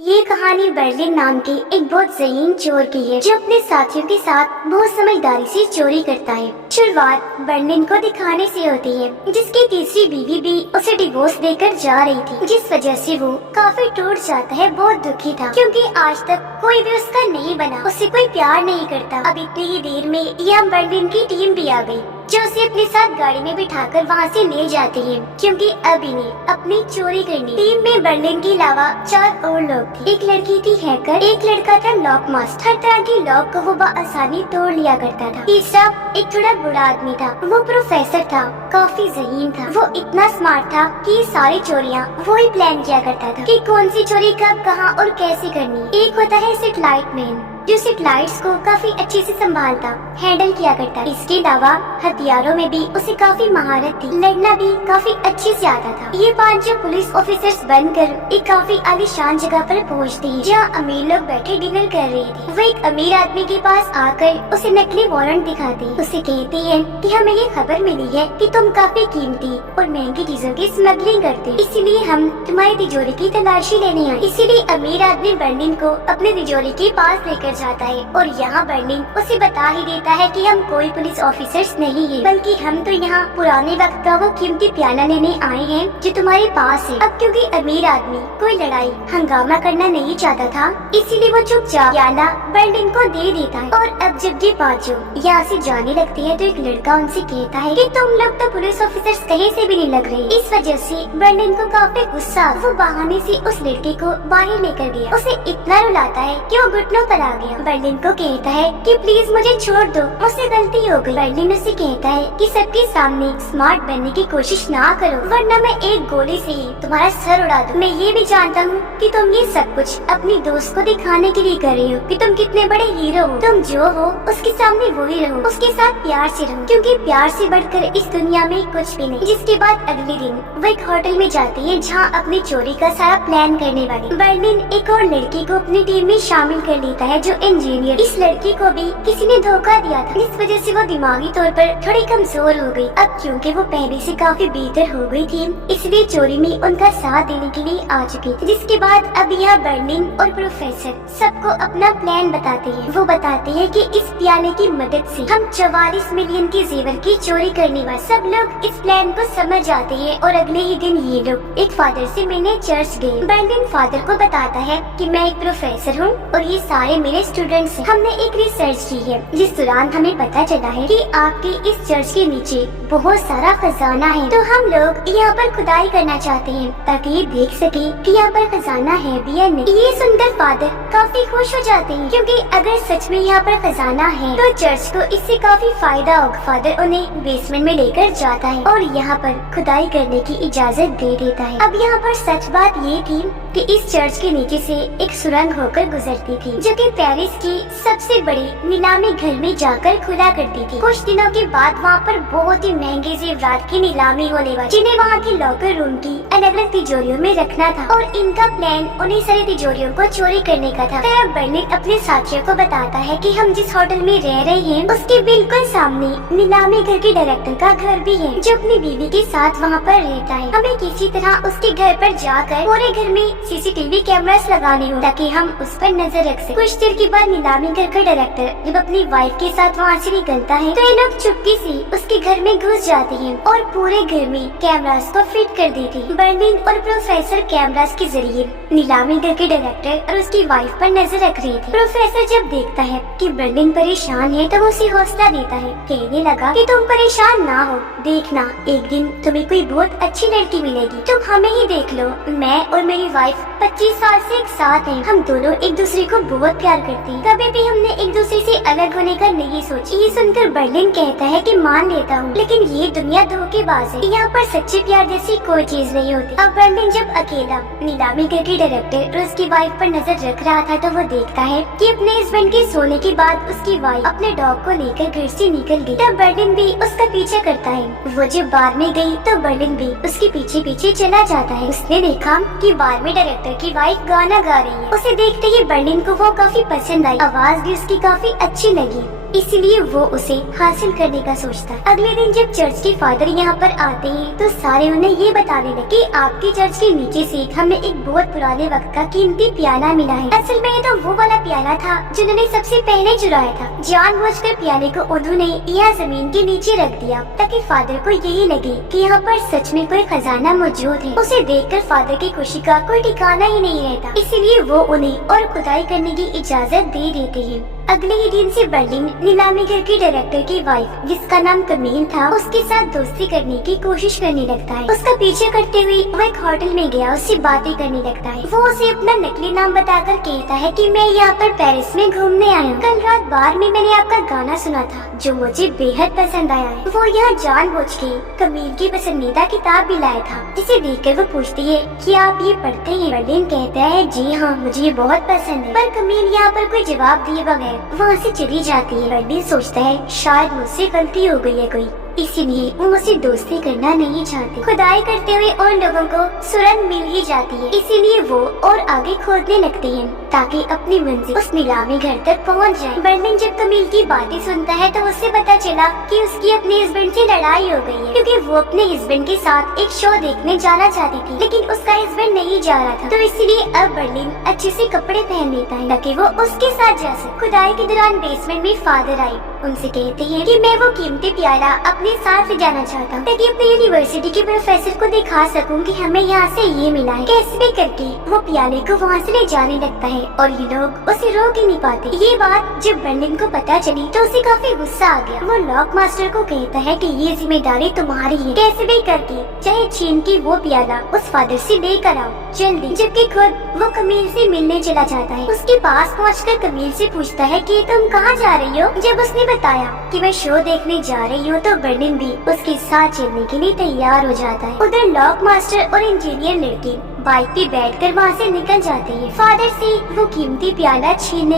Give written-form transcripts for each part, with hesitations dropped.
ये कहानी बर्लिन नाम के एक बहुत ज़हीन चोर की है जो अपने साथियों के साथ बहुत समझदारी से चोरी करता है। शुरुआत बर्लिन को दिखाने से होती है जिसकी तीसरी बीवी भी उसे डिवोर्स देकर जा रही थी, जिस वजह से वो काफी टूट जाता है। बहुत दुखी था क्योंकि आज तक कोई भी उसका नहीं बना, उससे कोई प्यार नहीं करता। अब इतनी ही देर में यहाँ बर्लिन की टीम भी आ गई जो उसे अपने साथ गाड़ी में बिठाकर वहाँ से ले जाती है क्योंकि अब इन्हें अपनी चोरी करनी। टीम में बर्लिन के अलावा 4 और लोग थे। एक लड़की थी हैकर, एक लड़का था लॉक मास्टर, हर तरह की लॉक को वो बआसानी तोड़ लिया करता था। तीसरा एक थोड़ा बुरा आदमी था, वो प्रोफेसर था, काफी ज़हीन था। वो इतना स्मार्ट था कि ये सारी चोरियाँ वो ही प्लान किया करता था कि कौन सी चोरी कब कहाँ और कैसे करनी। एक होता है सेटेलाइट मैन जो सेटेलाइट्स को काफी अच्छे से संभालता, हैंडल किया करता। इसके अलावा हथियारों में भी उसे काफी महारत थी, लड़ना भी काफी अच्छे से आता था। ये 5 जो पुलिस ऑफिसर्स बनकर एक काफी आलीशान जगह पर पहुँचते हैं जहाँ अमीर लोग बैठे डिनर कर रहे थे। वो एक अमीर आदमी के पास आकर उसे नकली वारंट दिखाते, उसे कहती है कि हमें ये खबर मिली है कि तुम काफी कीमती और महंगी चीजों की स्मगलिंग करते, इसीलिए हम तुम्हारी तिजोरी की तलाशी लेने आए। इसीलिए अमीर आदमी बर्लिन को अपनी तिजोरी के पास लेकर जाता है और यहाँ बर्लिन उसे बता ही देता है कि हम कोई पुलिस ऑफिसर्स नहीं है, बल्कि हम तो यहाँ पुराने वक्त का वो कीमती पियानो लेने आए हैं जो तुम्हारे पास है। अब क्योंकि अमीर आदमी कोई लड़ाई हंगामा करना नहीं चाहता था, इसीलिए वो चुपचाप पियानो बर्लिन को दे देता है। और अब जब ये 5 यहाँ से जाने लगते हैं तो एक लड़का उनसे कहता है कि तुम लोग तो पुलिस ऑफिसर्स कहीं से भी नहीं लग रहे। इस वजह से बर्लिन को काफी गुस्सा, वो बहाने से उस लड़के को बाहर लेकर गया, उसे इतना रुलाता है कि वो घुटनों पर आ गया। बर्लिन को कहता है कि प्लीज मुझे छोड़ दो, मुझसे गलती हो गई। बर्लिन उसे कहता है कि सबके सामने स्मार्ट बनने की कोशिश ना करो वरना मैं एक गोली से ही तुम्हारा सर उड़ा दूं। मैं ये भी जानता हूँ कि तुम ये सब कुछ अपनी दोस्त को दिखाने के लिए कर रही हो कि तुम कितने बड़े हीरो हो। तुम जो हो उसके सामने वही रहो, उसके साथ प्यार से रहो क्योंकि प्यार से बढ़कर इस दुनिया में कुछ भी नहीं। जिसके बाद अगले दिन वो एक होटल में जाती है जहाँ अपनी चोरी का सारा प्लान करने वाली। बर्लिन एक और लड़की को अपनी टीम में शामिल कर लेता है जो इंजीनियर। इस लड़की को भी किसी ने धोखा दिया था, इस वजह से वो दिमागी तौर पर थोड़ी कमजोर हो गई। अब क्योंकि वो पहले से काफी बेहतर हो गई थी, इसलिए चोरी में उनका साथ देने के लिए आ चुकी थी। जिसके बाद अब यह बर्लिन और प्रोफेसर सबको अपना प्लान बताते हैं। वो बताते हैं कि इस पियाने की मदद से हम 44 मिलियन के जेवर की चोरी करने वाले। सब लोग इस प्लान को समझ जाते हैं और अगले ही दिन ये लोग एक फादर से मिलने चर्च गए। बर्लिन फादर को बताता है कि मैं एक प्रोफेसर हूँ और ये सारे मेरे स्टूडेंट्स हैं। हमने एक रिसर्च की है जिस दौरान हमें पता चला है कि आपके इस चर्च के नीचे बहुत सारा खजाना है, तो हम लोग यहाँ पर खुदाई करना चाहते हैं ताकि ये देख सके कि यहाँ पर खजाना है भी या नहीं। ये सुनकर फादर काफी खुश हो जाते हैं क्योंकि अगर सच में यहाँ पर खजाना है तो चर्च को इससे काफी फायदा होगा। फादर उन्हें बेसमेंट में लेकर जाता है और यहाँ पर खुदाई करने की इजाजत दे देता है। अब यहाँ पर सच बात ये थी कि इस चर्च के नीचे से एक सुरंग होकर गुजरती थी जो कि पेरिस की सबसे बड़ी नीलामी घर में जाकर खुला करती थी। कुछ दिनों के बाद वहाँ पर बहुत ही महंगे जेवरात की नीलामी होने वाली, जिन्हें वहाँ की लॉकर रूम की अलग अलग तिजोरियों में रखना था और इनका प्लान उन्हीं सारी तिजोरियों को चोरी करने का था। फिर बर्लिन अपने साथियों को बताता है कि हम जिस होटल में रह रहे हैं उसके बिल्कुल सामने नीलामी घर के डायरेक्टर का घर भी है जो अपनी बीवी के साथ वहाँ पर रहता है। हमें किसी तरह उसके घर पर जाकर पूरे घर में सीसीटीवी कैमरास लगाने हो ताकि हम उस पर नजर रख सकें। कुछ देर के बाद नीलामी घर का डायरेक्टर जब अपनी वाइफ के साथ वहाँ से निकलता है तो ये लोग चुपके से उसके घर में घुस जाते हैं और पूरे घर में कैमरास को फिट कर देते हैं। बर्लिन और प्रोफेसर कैमरास के जरिए नीलामी घर के डायरेक्टर और उसकी वाइफ पर नजर रख रहे थे। प्रोफेसर जब देखता है कि बर्लिन परेशान है तो उसे हौसला देता है, कहने लगा कि तुम परेशान ना हो, देखना एक दिन तुम्हें कोई बहुत अच्छी लड़की मिलेगी, तुम हमें ही देख लो। मैं और मेरी वाइफ 25 साल से एक साथ हैं, हम दोनों एक दूसरे को बहुत प्यार करते हैं, कभी भी हमने एक दूसरे से अलग होने का नहीं सोचा। ये सुनकर बर्लिन कहता है कि मान लेता हूँ लेकिन ये दुनिया धोखेबाज है, यहाँ पर सच्चे प्यार जैसी कोई चीज नहीं होती। अब बर्लिन जब अकेला नीलामी घर के डायरेक्टर और उसकी वाइफ पर नजर रख रहा था तो वो देखता है कि अपने हस्बैंड के सोने के बाद उसकी वाइफ अपने डॉग को लेकर घर से निकल गई। तब बर्लिन भी उसका पीछा करता है। वो जब बार में गई तो बर्लिन भी उसके पीछे पीछे चला जाता है। उसने देखा कि बार में डायरेक्टर की वाइफ गाना गा रही है। उसे देखते ही बर्लिन को वो काफी पसंद आई, आवाज भी उसकी काफी अच्छी लगी। इसलिए वो उसे हासिल करने का सोचता है। अगले दिन जब चर्च के फादर यहाँ पर आते हैं तो सारे उन्हें ये बताने लगे कि आपकी चर्च के नीचे से हमें एक बहुत पुराने वक्त का कीमती प्याला मिला है। असल में ये तो वो वाला प्याला था जिन्होंने सबसे पहले चुराया था। जानबूझकर प्याले को उन्होंने यहाँ जमीन के नीचे रख दिया ताकि फादर को यही लगे कि यहाँ पर सच में कोई खजाना मौजूद है। उसे देखकर फादर की खुशी का कोई ठिकाना ही नहीं रहता, इसीलिए वो उन्हें और खुदाई करने की इजाजत दे देते हैं। अगले ही दिन से बर्लिन नीलामी घर की डायरेक्टर की वाइफ, जिसका नाम कमील था, उसके साथ दोस्ती करने की कोशिश करने लगता है। उसका पीछे करते हुए वो एक होटल में गया, उससे बातें करने लगता है। वो उसे अपना नकली नाम बताकर कहता है कि मैं यहाँ पर पेरिस में घूमने आया हूँ। कल रात बार में मैंने आपका गाना सुना था जो मुझे बेहद पसंद आया है। वो यहाँ जानबूझ के कमील की पसंदीदा किताब भी लाया था, जिसे देखकर वो पूछती है कि आप ये पढ़ते हैं? बर्लिन कहता है जी हाँ, मुझे ये बहुत पसंद है। पर कमील यहाँ पर कोई जवाब दिए बगैर वहाँ से चली जाती है। बर्लिन सोचता है शायद मुझसे गलती हो गई है कोई, इसीलिए वो मुझसे दोस्ती करना नहीं चाहती। खुदाई करते हुए उन लोगों को सुरंग मिल ही जाती है, इसीलिए वो और आगे खोदने लगते हैं ताकि अपनी मंजिल उस नीलामी घर तक पहुंच जाए। बर्लिन जब कमील की बातें सुनता है तो उससे पता चला कि उसकी अपने हस्बैंड से लड़ाई हो गई है, क्योंकि वो अपने हस्बैंड के साथ एक शो देखने जाना चाहती थी, लेकिन उसका हस्बैंड नहीं जा रहा था। तो इसलिए अब बर्लिन अच्छे से कपड़े पहन लेता है ताकि वो उसके साथ जा सके। खुदाई के दौरान बेसमेंट में फादर आए, उनसे कहते हैं कि मैं वो कीमती प्याला अपने साथ ले जाना चाहता हूँ ताकि अपनी यूनिवर्सिटी के प्रोफेसर को दिखा सकूं कि हमें यहाँ से ये मिला है। कैसे भी करके वो प्याले को वहाँ से ले जाने लगता है और ये लोग उसे रोक ही नहीं पाते। ये बात जब बर्लिन को पता चली तो उसे काफी गुस्सा आ गया। वो लॉक मास्टर को कहता है कि ये जिम्मेदारी तुम्हारी है, कैसे भी करके चाहे छीन के वो प्याला उस फादर से लेकर आओ जल्दी। जबकि खुद वो कमील से मिलने चला जाता है। उसके पास पहुंचकर कमील से पूछता है कि तुम कहाँ जा रही हो। जब उसने बताया कि मैं शो देखने जा रही हूँ तो बर्लिन भी उसके साथ चलने के लिए तैयार हो जाता है। उधर लॉक मास्टर और इंजीनियर लड़की बाइक पे बैठकर वहाँ से निकल जाते हैं। फादर से वो कीमती प्याला छीन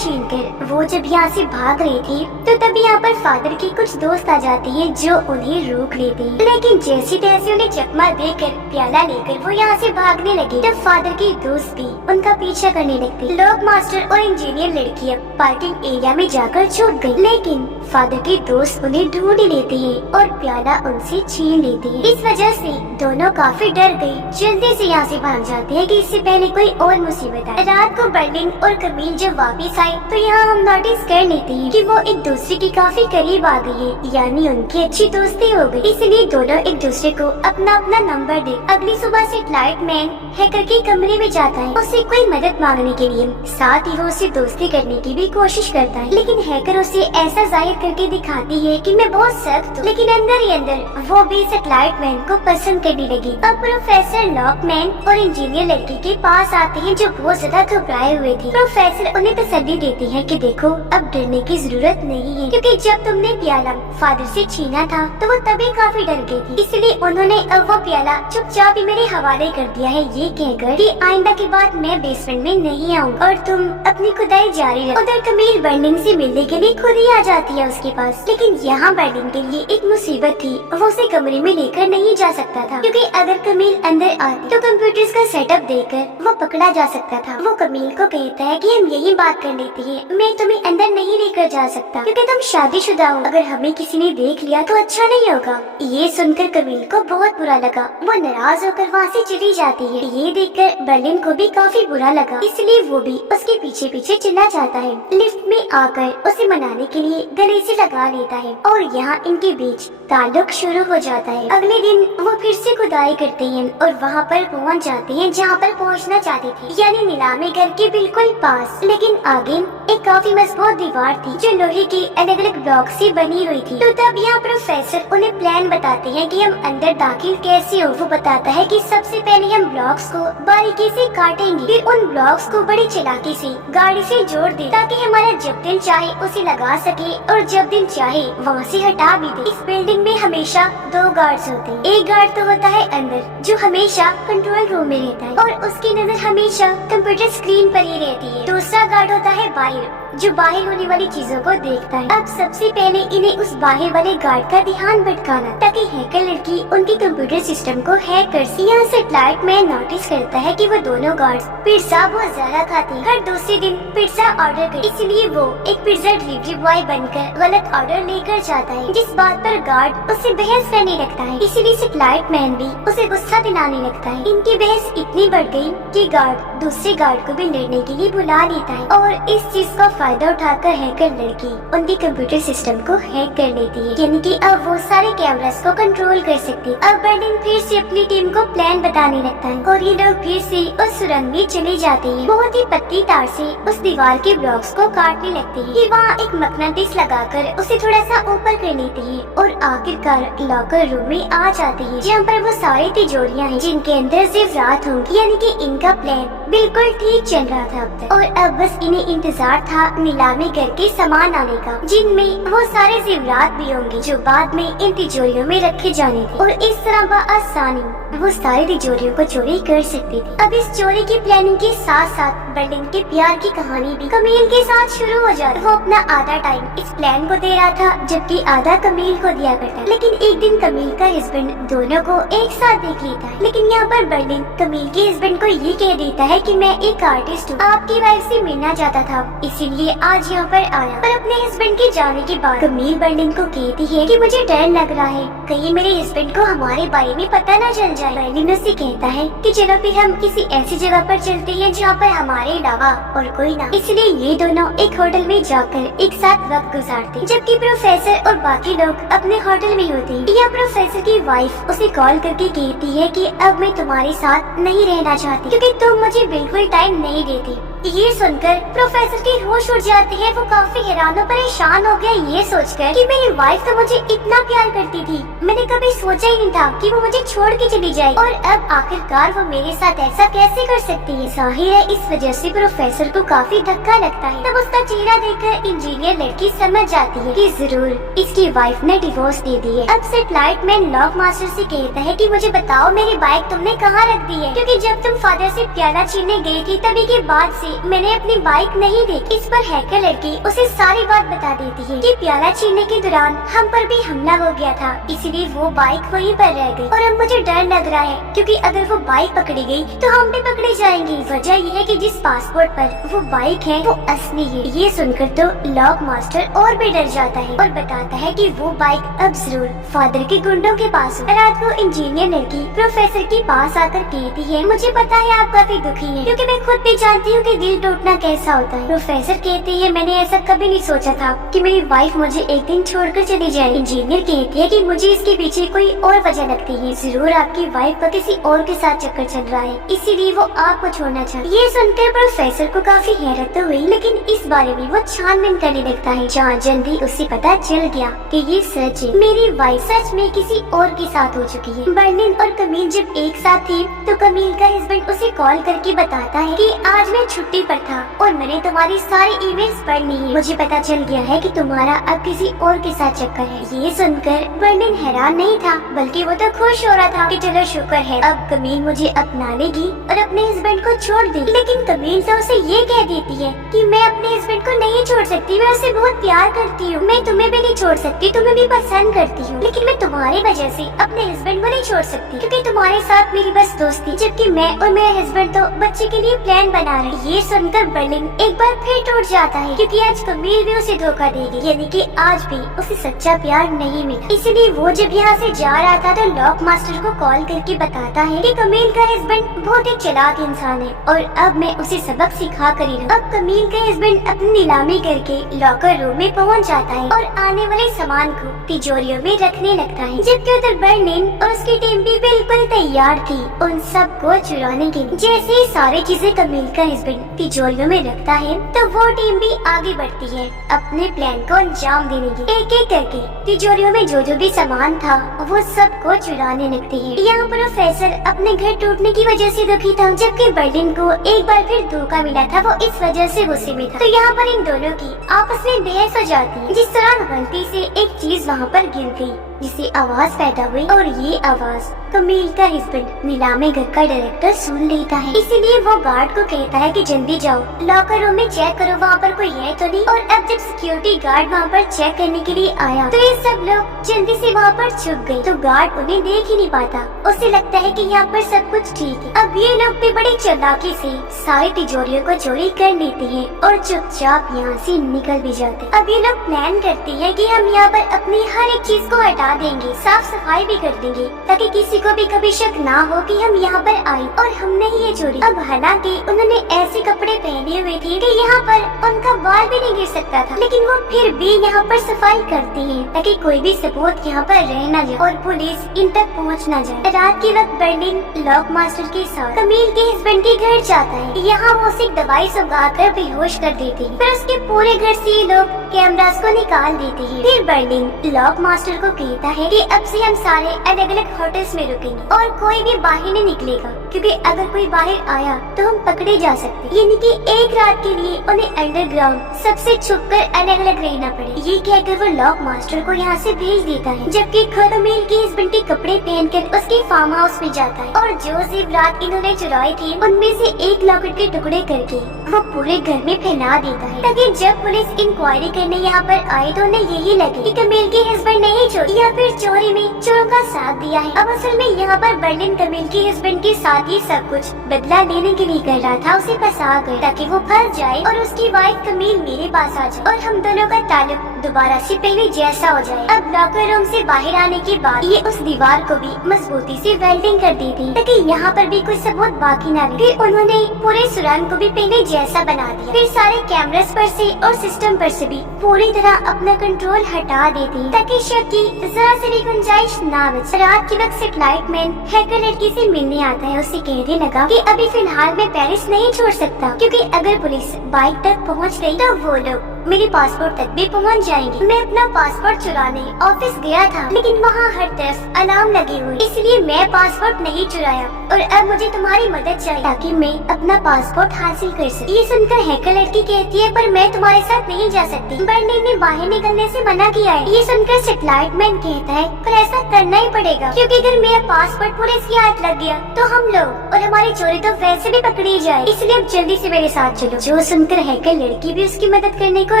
कर वो जब यहाँ से भाग रही थी तो तभी यहाँ पर फादर के कुछ दोस्त आ जाते हैं जो उन्हें रोक लेते हैं, लेकिन जैसी तैसी उन्हें चकमा देकर प्याला लेकर वो यहाँ से भागने लगे। तब फादर के दोस्त भी उनका पीछा करने लगते। लॉक मास्टर और इंजीनियर लड़की अब पार्किंग एरिया में जाकर छुप गयी, लेकिन फादर के दोस्त उन्हें ढूंढ लेते हैं और प्याला उनसे छीन लेते हैं। इस वजह से दोनों काफी डर गए, जल्दी से यहाँ से भाग जाते हैं कि इससे पहले कोई और मुसीबत आए। रात को बर्लिन और कमील जब वापस आए तो यहाँ हम नोटिस कर लेते हैं कि वो एक दूसरे के काफी करीब आ गई है, यानी उनकी अच्छी दोस्ती हो गई। इसलिए दोनों एक दूसरे को अपना अपना नंबर दे। अगली सुबह सेटेलाइट मैन हैकर के कमरे में जाता है उसे कोई मदद मांगने के लिए, साथ ही वो उससे दोस्ती करने की भी कोशिश करता है, लेकिन हैकर उसे ऐसा जाहिर करके दिखाती है कि मैं बहुत सख्त हूँ, लेकिन अंदर ही अंदर वो भी सेटेलाइट मैन को पसंद करने लगी। अब प्रोफेसर लॉकमैन और इंजीनियर लड़की के पास आते हैं जो बहुत ज्यादा घबराए हुए थे। प्रोफेसर उन्हें तसल्ली देती है कि देखो अब डरने की जरूरत नहीं है, क्योंकि जब तुमने प्याला फादर से छीना था तो वो तभी काफी डर गई थी, इसलिए उन्होंने अब वो प्याला चुपचाप ही मेरे हवाले कर दिया है, ये कहकर कि आइंदा के बाद मैं बेसमेंट में नहीं आऊंगा और तुम अपनी खुदाई जारी रखो। उधर कमील बर्लिन से मिलने के लिए खुद ही आ जाती है उसके पास, लेकिन यहाँ बर्लिन के लिए एक मुसीबत थी, वो उसे कमरे में लेकर नहीं जा सकता था, क्योंकि अगर कमील अंदर आती तो कंप्यूटर्स का सेटअप देकर वो पकड़ा जा सकता था। वो कमील को कहता है कि हम यही बात कर लेते हैं, मैं तुम्हें अंदर नहीं लेकर जा सकता क्योंकि तुम शादीशुदा हो, अगर हमें किसी ने देख लिया तो अच्छा नहीं होगा। ये सुनकर कमील को बहुत बुरा लगा, वो नाराज होकर वहाँ से चली जाती है। ये देखकर बर्लिन को भी काफी बुरा लगा, इसलिए वो भी उसके पीछे पीछे चला जाता है। लिफ्ट में आकर उसे मनाने के लिए गले से लगा लेता है और यहाँ इनके बीच ताल्लुक शुरू हो जाता है। अगले दिन वो फिर से खुदाई करते हैं और वहाँ पर पहुँच जाते हैं जहाँ पर पहुँचना चाहते थे, यानी नीलामी घर के बिल्कुल पास। लेकिन आगे एक काफी मजबूत दीवार थी जो लोहे के अलग अलग ब्लॉक से बनी हुई थी। तो तब यहाँ प्रोफेसर उन्हें प्लान बताते हैं कि हम अंदर दाखिल कैसे हो। वो बताता है कि सबसे पहले हम ब्लॉक्स को बारीकी से काटेंगे, फिर उन ब्लॉक्स को बड़ी चालाकी से गाड़ी से जोड़ दे ताकि हमारा जब दिन चाहे उसे लगा सके और जब दिन चाहे वहाँ से हटा भी दे। इस बिल्डिंग में हमेशा 2 गार्ड्स होते हैं, एक गार्ड तो होता है अंदर जो हमेशा कंट्रोल रूम में रहता है और उसकी नजर हमेशा कंप्यूटर स्क्रीन पर ही रहती है, दूसरा गार्ड होता है बाहर जो बाहर होने वाली चीजों को देखता है। अब सबसे पहले इन्हें उस बाहर वाले गार्ड का ध्यान भटकाना, ताकि हैकर लड़की उनके कंप्यूटर सिस्टम को हैक कर सी। यहाँ सेटेलाइट मैन नोटिस करता है कि वो दोनों गार्ड्स पिज्जा बहुत ज्यादा खाते हैं। हर दूसरे दिन पिज्जा ऑर्डर कर, इसलिए वो एक पिज्जा डिलीवरी बॉय बनकर गलत ऑर्डर लेकर जाता है, जिस बात पर गार्ड उससे बहस करने लगता है। इसीलिए सेटेलाइट मैन भी उसे गुस्सा दिलाने लगता है। इनकी बहस इतनी बढ़ गई कि गार्ड दूसरे गार्ड को भी लड़ने के लिए बुला लेता है और इस चीज का फायदा उठाकर हैकर लड़की उनके कंप्यूटर सिस्टम को हैक कर लेती है, यानी कि अब वो सारे कैमरास को कंट्रोल कर सकती है। अब बर्लिन फिर से अपनी टीम को प्लान बताने लगता है और ये लोग फिर से उस सुरंग में चले जाते हैं। बहुत ही पतली तार से उस दीवार के ब्लॉक्स को काटने लगते हैं। ये वहाँ एक मकनातीस लगाकर उसे थोड़ा सा ऊपर कर लेती है और आखिरकार लॉकर रूम में आ जाती है, जहाँ पर वो सारी तिजोरियाँ हैं जिनके अंदर जेवरात होंगी, यानी कि इनका प्लान बिल्कुल ठीक चल रहा था अब तक। और अब बस इन्हें इंतजार था नीलामी करके सामान आने का, जिनमें वो सारे जेवरात भी होंगे जो बाद में इन तिजोरियों में रखे जाने थे। और इस तरह बआसानी वो सारी तिजोरियों को चोरी कर सकती थी। अब इस चोरी की प्लानिंग के साथ साथ बर्लिन के प्यार की कहानी भी कमील के साथ शुरू हो जाती। वो अपना आधा टाइम इस प्लान को दे रहा था, जबकि आधा कमील को दिया करता है। लेकिन एक दिन कमील का हस्बैंड दोनों को एक साथ देख लेता है। लेकिन यहाँ पर बर्लिन कमील के हस्बैंड को ये कह देता है कि मैं एक आर्टिस्ट हूँ, आपकी वाइफ से मिलना चाहता था, इसीलिए आज यहाँ पर आया। पर अपने हस्बैंड के जाने के बाद कमील बर्लिन को कहती है कि मुझे डर लग रहा है कहीं मेरे हस्बैंड को हमारे बारे में पता न चल जाए। बर्लिन उससे कहता है कि चलो फिर हम किसी ऐसी जगह पर चलते हैं जहाँ पर हमारे अलावा और कोई ना। इसलिए ये दोनों एक होटल में जाकर एक साथ वक्त गुजारते, जबकि प्रोफेसर और बाकी लोग अपने होटल में होते हैं। यह प्रोफेसर की वाइफ उसे कॉल करके कहती है कि अब मैं तुम्हारे साथ नहीं रहना चाहती क्योंकि तुम मुझे बिल्कुल टाइम नहीं देती। ये सुनकर प्रोफेसर की होश उड़ जाती है। वो काफी हैरान और परेशान हो गया ये सोचकर कि मेरी वाइफ तो मुझे इतना प्यार करती थी, मैंने कभी सोचा ही नहीं था कि वो मुझे छोड़ के चली जाए, और अब आखिरकार वो मेरे साथ ऐसा कैसे कर सकती है। जाहिर है इस वजह से प्रोफेसर को काफी धक्का लगता है। तब उसका चेहरा देखकर इंजीनियर लड़की समझ जाती है कि जरूर इसकी वाइफ ने डिवोर्स दे दी है। अब सेटेलाइट मैन लॉक मास्टर से कहता है कि मुझे बताओ मेरी बाइक तुमने कहाँ रख दी है, क्योंकि जब तुम फादर से प्याला छीनने गई थी तभी के बाद से मैंने अपनी बाइक नहीं देखी। इस पर हैकर लड़की उसे सारी बात बता देती है कि प्याला छीनने के दौरान हम पर भी हमला हो गया था, इसलिए वो बाइक वहीं पर रह गई। और अब मुझे डर लग रहा है क्योंकि अगर वो बाइक पकड़ी गई तो हम भी पकड़े जाएंगे। वजह यह है कि जिस पासपोर्ट पर वो बाइक है वो असली है। ये सुनकर तो लॉक मास्टर और भी डर जाता है और बताता है कि वो बाइक अब जरूर फादर के गुंडों के पास हो। रात को इंजीनियर लड़की प्रोफेसर के पास आकर कहती है मुझे पता है आप काफी दुखी हैं, क्योंकि मैं खुद भी जानती हूँ कि दिल टूटना कैसा होता है। प्रोफेसर कहती है मैंने ऐसा कभी नहीं सोचा था कि मेरी वाइफ मुझे एक दिन छोड़कर चली जाए। इंजीनियर कहती है कि मुझे इसके पीछे कोई और वजह लगती है, जरूर आपकी वाइफ का किसी और के साथ चक्कर चल रहा है, इसीलिए वो आपको छोड़ना चाहती है। ये सुनकर प्रोफेसर को काफी हैरत तो हुई, लेकिन इस बारे में वो छानबीन करने लगता है, जहाँ जल्दी उसे पता चल गया कि ये सच है, मेरी वाइफ सच में किसी और के साथ हो चुकी है। बर्लिन और कमील जब एक साथ थे तो कमील का हस्बैंड उसे कॉल करके बताता है कि आज मैं छुट्टी पर था और मैंने तुम्हारी सारी ईमेल्स पढ़ ली है, मुझे पता चल गया है कि तुम्हारा अब किसी और के साथ चक्कर है। ये सुनकर बर्लिन हैरान नहीं था, बल्कि वो तो खुश हो रहा था कि चलो शुक्र है अब कमील मुझे अपना लेगी और अपने हस्बैंड को छोड़ देगी। लेकिन कमील तो उसे ये कह देती है कि मैं अपने हस्बैंड को नहीं छोड़ सकती, मैं उसे बहुत प्यार करती हूँ, मैं तुम्हें भी नहीं छोड़ सकती, तुम्हें भी पसंद करती हूँ, लेकिन मैं तुम्हारी वजह से अपने हस्बैंड को नहीं छोड़ सकती क्योंकि तुम्हारे साथ मेरी बस दोस्ती, जबकि मैं और मेरे हस्बैंड तो बच्चे के लिए प्लान बना रहे। ये सुनकर बर्लिन एक बार फिर टूट जाता है क्योंकि आज कमील भी उसे धोखा देगी, यानी कि आज भी उसे सच्चा प्यार नहीं मिला। इसलिए वो जब यहाँ से जा रहा था तो लॉक मास्टर को कॉल करके बताता है कि कमील का हस्बैंड बहुत ही चालाक इंसान है और अब मैं उसे सबक सिखा कर ही रहूं। अब कमील का हस्बैंड अपनी नीलामी करके लॉकर रूम में पहुँच जाता है और आने वाले सामान को तिजोरियों में रखने लगता है, जबकि उधर बर्लिन और उसकी टीम भी बिल्कुल तैयार थी उन सब को चुराने के लिए। जैसे ही सारी चीजें कमील का हस्बैंड तिजोरियों में रखता है तो वो टीम भी आगे बढ़ती है अपने प्लान को अंजाम देने की। एक एक करके तिजोरियों में जो भी सामान था वो सब को चुराने लगती है। यहाँ प्रोफेसर अपने घर टूटने की वजह से दुखी था, जबकि बर्लिन को एक बार फिर धोखा मिला था, वो इस वजह से गुस्से में था। तो यहाँ पर इन दोनों की आपस में बहस हो जाती है, जिस दौरान गलती से एक चीज वहाँ पर गिर गई। जिससे आवाज पैदा हुई और ये आवाज कमील का हस्बैंड नीलामी घर का डायरेक्टर सुन लेता है। इसीलिए वो गार्ड को कहता है कि जल्दी जाओ लॉकर रूम में चेक करो वहाँ पर कोई है तो नहीं। और अब जब सिक्योरिटी गार्ड वहाँ पर चेक करने के लिए आया तो ये सब लोग जल्दी से वहाँ पर छुप गए, तो गार्ड उन्हें देख ही नहीं पाता। उसे लगता है कि यहाँ पर सब कुछ ठीक है। अब ये लोग भी बड़ी चालाकी से सारी तिजोरियों को चोरी कर लेते हैं और चुपचाप यहाँ से निकल भी जाते हैं। अब ये लोग प्लान करते हैं कि हम यहाँ पर अपनी हर एक चीज को हटा देंगे, साफ सफाई भी कर देंगे ताकि किसी को भी कभी शक ना हो कि हम यहाँ पर आए और हमने ही ये चोरी। अब हालांकि उन्होंने ऐसे कपड़े पहने हुए थे कि यहाँ पर उनका बाल भी नहीं गिर सकता था, लेकिन वो फिर भी यहाँ पर सफाई करते हैं ताकि कोई भी सबूत यहाँ पर रह न जाए और पुलिस इन तक पहुँच न जाए। रात के वक्त बर्लिन लॉक मास्टर के साथ कमील के हस्बैंड के घर जाता है। यहाँ वो उसे दवाई सुगा कर बेहोश कर देते हैं। फिर उसके पूरे घर से ये लोग कैमरास को निकाल देते हैं। फिर बर्लिन लॉक मास्टर को कहता है कि अब से हम सारे अलग अलग होटल्स में रुकेंगे और कोई भी बाहर नहीं निकलेगा, क्योंकि अगर कोई बाहर आया तो हम पकड़े जा सकते। यानी कि एक रात के लिए उन्हें अंडरग्राउंड सबसे छुपकर अलग अलग रहना पड़े। ये कहकर वो लॉक मास्टर को यहाँ से भेज देता है, जबकि खुद कमील के हस्बैंड के कपड़े पहनकर उसके फार्म हाउस में जाता है और जो जेब रात इन्होंने चुराए थे उनमें से एक लॉकेट के टुकड़े करके वो पूरे घर में फैला देता है, ताकि जब पुलिस इंक्वायरी करने यहाँ पर आए तो उन्हें यही लगे कि कमील के हस्बैंड ने ही चोरी या फिर चोरी में चोरों का साथ दिया है। अब असल में यहाँ पर बर्लिन कमील के हस्बैंड के साथ ही सब कुछ बदला लेने के लिए कर रहा था, उसे फंसा कर ताकि वो फंस जाए और उसकी वाइफ कमील मेरे पास आ जाए और हम दोनों का ताल्लुक दोबारा से पहले जैसा हो जाए। अब लॉकर रूम से बाहर आने के बाद ये उस दीवार को भी मजबूती से वेल्डिंग कर दी थी ताकि यहाँ पर भी कोई सबूत बाकी न रहे। फिर उन्होंने पूरे सुरंग को भी पहले जैसा बना दिया। फिर सारे कैमरास पर से और सिस्टम पर से भी पूरी तरह अपना कंट्रोल हटा देती ताकि शक की जरा से भी गुंजाइश ना बचे। रात के वक्त सेटेलाइट मैन हैकर लड़की से मिलने आता है। उसे कहने लगा कि अभी फिलहाल मैं पेरिस नहीं छोड़ सकता, क्योंकि अगर पुलिस बाइक तक पहुंच गई तो वो लोग मेरे पासपोर्ट तक भी पहुंच जाएंगे। मैं अपना पासपोर्ट चुराने ऑफिस गया था, लेकिन वहाँ हर तरफ अलार्म लगी हुई, इसलिए मैं पासपोर्ट नहीं चुराया और अब मुझे तुम्हारी मदद चाहिए ताकि मैं अपना पासपोर्ट हासिल कर सकूं। ये सुनकर हैकर लड़की कहती है, पर मैं तुम्हारे साथ नहीं जा सकती, बर्लिन ने बाहर निकलने से मना किया है। ये सुनकर सेटेलाइट मैन कहता है, पर ऐसा करना ही पड़ेगा, क्योंकि अगर मेरा पासपोर्ट पुलिस की हाथ लग गया तो हम लोग और हमारी चोरी तो वैसे भी पकड़ी जाए, इसलिए अब जल्दी से मेरे साथ चलो। जो सुनकर हैकर लड़की भी उसकी मदद करने को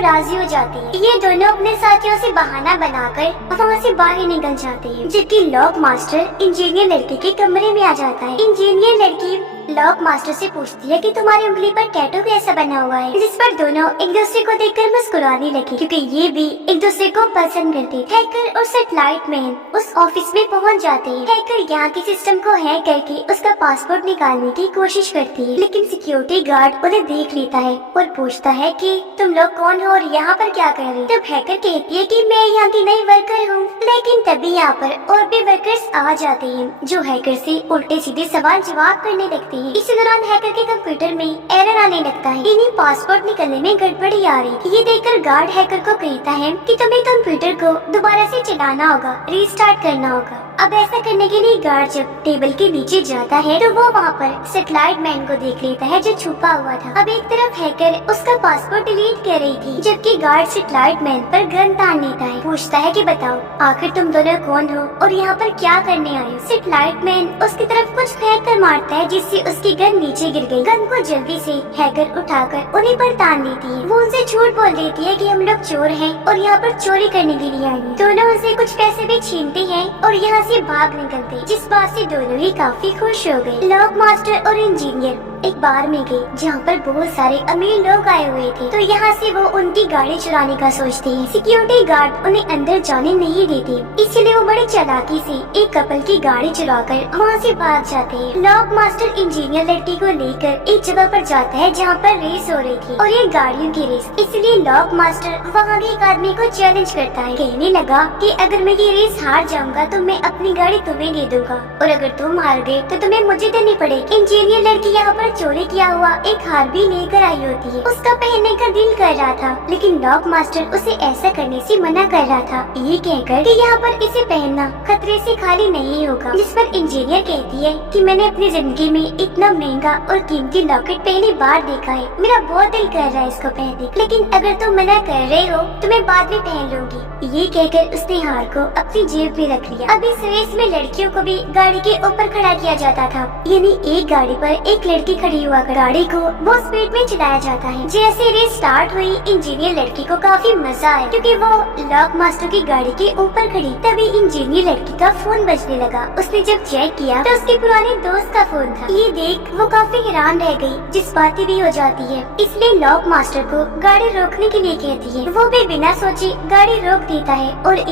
राजी हो जाती है। ये दोनों अपने साथियों से बहाना बनाकर वहाँ से बाहर निकल जाते हैं, जबकि लॉक मास्टर इंजीनियर लड़की के कमरे में आ जाता है। इंजीनियर लड़की लॉक मास्टर से पूछती है कि तुम्हारी उंगली पर टैटू कैसा बना हुआ है, जिस पर दोनों एक दूसरे को देखकर मुस्कुराने लगे, क्योंकि ये भी एक दूसरे को पसंद करते। हैकर और सेटेलाइट मैन उस ऑफिस में पहुंच जाते हैं। हैकर यहाँ के सिस्टम को हैक करके उसका पासपोर्ट निकालने की कोशिश करती है, लेकिन सिक्योरिटी गार्ड उन्हें देख लेता है और पूछता है कि तुम लोग कौन हो और यहाँ पर क्या कर रहे हो। तब हैकर कहती है कि मैं यहाँ की नई वर्कर हूँ, लेकिन तभी यहाँ पर और भी वर्कर्स आ जाते हैं जो हैकर से उल्टे सीधे सवाल जवाब करने लगते हैं। इसी दौरान हैकर के कंप्यूटर में एरर आने लगता है, इन्हें पासपोर्ट निकलने में गड़बड़ी आ रही। ये देखकर गार्ड हैकर को कहता है कि तुम्हें कंप्यूटर को दोबारा से चलाना होगा, रीस्टार्ट करना होगा। अब ऐसा करने के लिए गार्ड जब टेबल के नीचे जाता है तो वो वहाँ पर सेटेलाइट मैन को देख लेता है जो छुपा हुआ था। अब एक तरफ हैकर उसका पासपोर्ट डिलीट कर रही थी, जबकि गार्ड सेटेलाइट मैन पर गन तान लेता है। पूछता है कि बताओ आखिर तुम दोनों कौन हो और यहाँ पर क्या करने आए हो। सेटेलाइट मैन उसकी तरफ कुछ फेंक कर मारता है, जिससे उसकी गन नीचे गिर गई। गन को जल्दी से हैकर उठाकर उन्हीं पर तान देती है। वो उनसे झूठ बोल देती है कि हम लोग चोर हैं और यहाँ पर चोरी करने के लिए आए हैं। दोनों उनसे कुछ पैसे भी छीनते हैं और यहाँ से भाग निकलते, जिस बात से दोनों ही काफी खुश हो गए। लॉक मास्टर और इंजीनियर एक बार में गए जहाँ पर बहुत सारे अमीर लोग आए हुए थे, तो यहाँ से वो उनकी गाड़ी चुराने का सोचते हैं। सिक्योरिटी गार्ड उन्हें अंदर जाने नहीं देते, इसलिए वो बड़ी चालाकी से एक कपल की गाड़ी चुराकर वहाँ से भाग जाते हैं। लॉक मास्टर इंजीनियर लड़की को लेकर एक जगह पर जाता है जहाँ पर रेस हो रही थी और ये गाड़ियों की रेस, इसलिए लॉक मास्टर वहाँ के एक आदमी को चैलेंज करता है। कहने लगा कि अगर मैं ये रेस हार जाऊंगा तो मैं अपनी गाड़ी तुम्हें दे दूंगा और अगर तुम हार गए तो तुम्हें मुझे देनी पड़ेगी। इंजीनियर लड़की यहाँ पर चोरी किया हुआ एक हार भी लेकर आई होती है। उसका पहनने का दिल कर रहा था लेकिन लॉक मास्टर उसे ऐसा करने से मना कर रहा था, ये कहकर कि यहाँ पर इसे पहनना खतरे से खाली नहीं होगा। जिस पर इंजीनियर कहती है कि मैंने अपनी जिंदगी में इतना महंगा और कीमती लॉकेट पहली बार देखा है, मेरा बहुत दिल कर रहा है इसको पहनने, लेकिन अगर तुम मना कर रहे हो तो मैं बाद में पहन लूंगी। ये कहकर उसने हार को अपनी जेब में रख लिया। अब इस रेस में लड़कियों को भी गाड़ी के ऊपर खड़ा किया जाता था, यानी एक गाड़ी पर एक लड़की खड़ी हुआ कर गाड़ी को वो स्पीड में चलाया जाता है। जैसे रेस स्टार्ट हुई इंजीनियर लड़की को काफी मजा आया क्योंकि वो लॉक मास्टर की गाड़ी के ऊपर खड़ी। तभी इंजीनियर लड़की का फोन बजने लगा। उसने जब चेक किया तो उसके पुराने दोस्त का फोन था। ये देख वो काफी हैरान रह गई, जज्बाती भी हो जाती है, इसलिए लॉक मास्टर को गाड़ी रोकने के लिए कहती है। वो भी बिना सोचे गाड़ी रोक देता है और